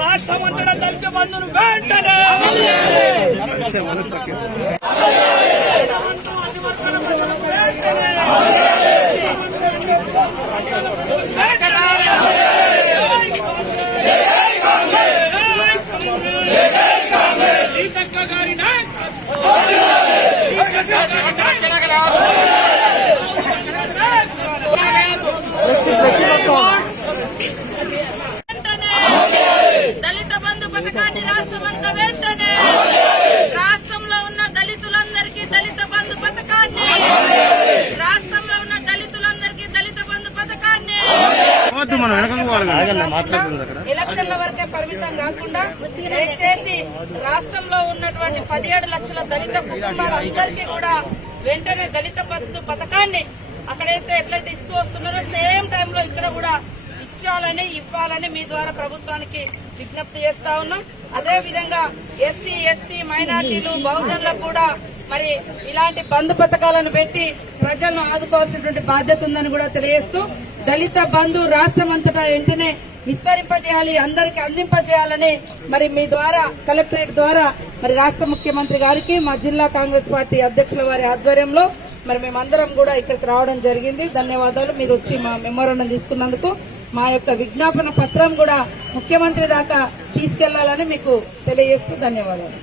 రాష్ట్రమంతటా దళిత బంధును వెంటనే దళిత బంధు పథకాన్ని రాష్ట్రమంతా వెంటనే రాష్ట్రంలో ఉన్న దళితులందరికీ దళిత బంధు పథకాన్ని రాష్ట్రంలో ఉన్న దళితులందరికీ దళిత బంధు పథకాన్ని ఎలక్షన్ల వరకే పరిమితం కాకుండా దయచేసి రాష్ట్రంలో ఉన్నటువంటి 17 లక్షల దళిత కుటుంబాలందరికీ కూడా వెంటనే దళిత బంధు పథకాన్ని అక్కడైతే ఎట్లయితే ఇస్తూ వస్తున్నారో సేమ్ టైంలో ఇక్కడ కూడా ఇవ్వాలని మీ ద్వారా ప్రభుత్వానికి విజ్ఞప్తి చేస్తా ఉన్నాం. అదే విధంగా ఎస్సీ ఎస్టీ మైనార్టీలు బహుజనులకు కూడా మరి ఇలాంటి బంధు పథకాలను పెట్టి ప్రజలను ఆదుకోవాల్సినటువంటి బాధ్యత ఉందని కూడా తెలియజేస్తూ దళిత బంధు రాష్ట్రం అంతటా వెంటనే విస్తరింపజేయాలి, అందరికీ అందింపజేయాలని మరి మీ ద్వారా కలెక్టరేట్ ద్వారా మరి రాష్ట్ర ముఖ్యమంత్రి గారికి మా జిల్లా కాంగ్రెస్ పార్టీ అధ్యక్షుల వారి ఆధ్వర్యంలో మరి మేమందరం కూడా ఇక్కడికి రావడం జరిగింది. ధన్యవాదాలు. మీరు వచ్చి మా మెమోరాండం తీసుకున్నందుకు. మా యొక్క విజ్ఞాపన పత్రం కూడా ముఖ్యమంత్రి దాకా తీసుకెళ్లాలని మీకు తెలియజేస్తూ ధన్యవాదాలు.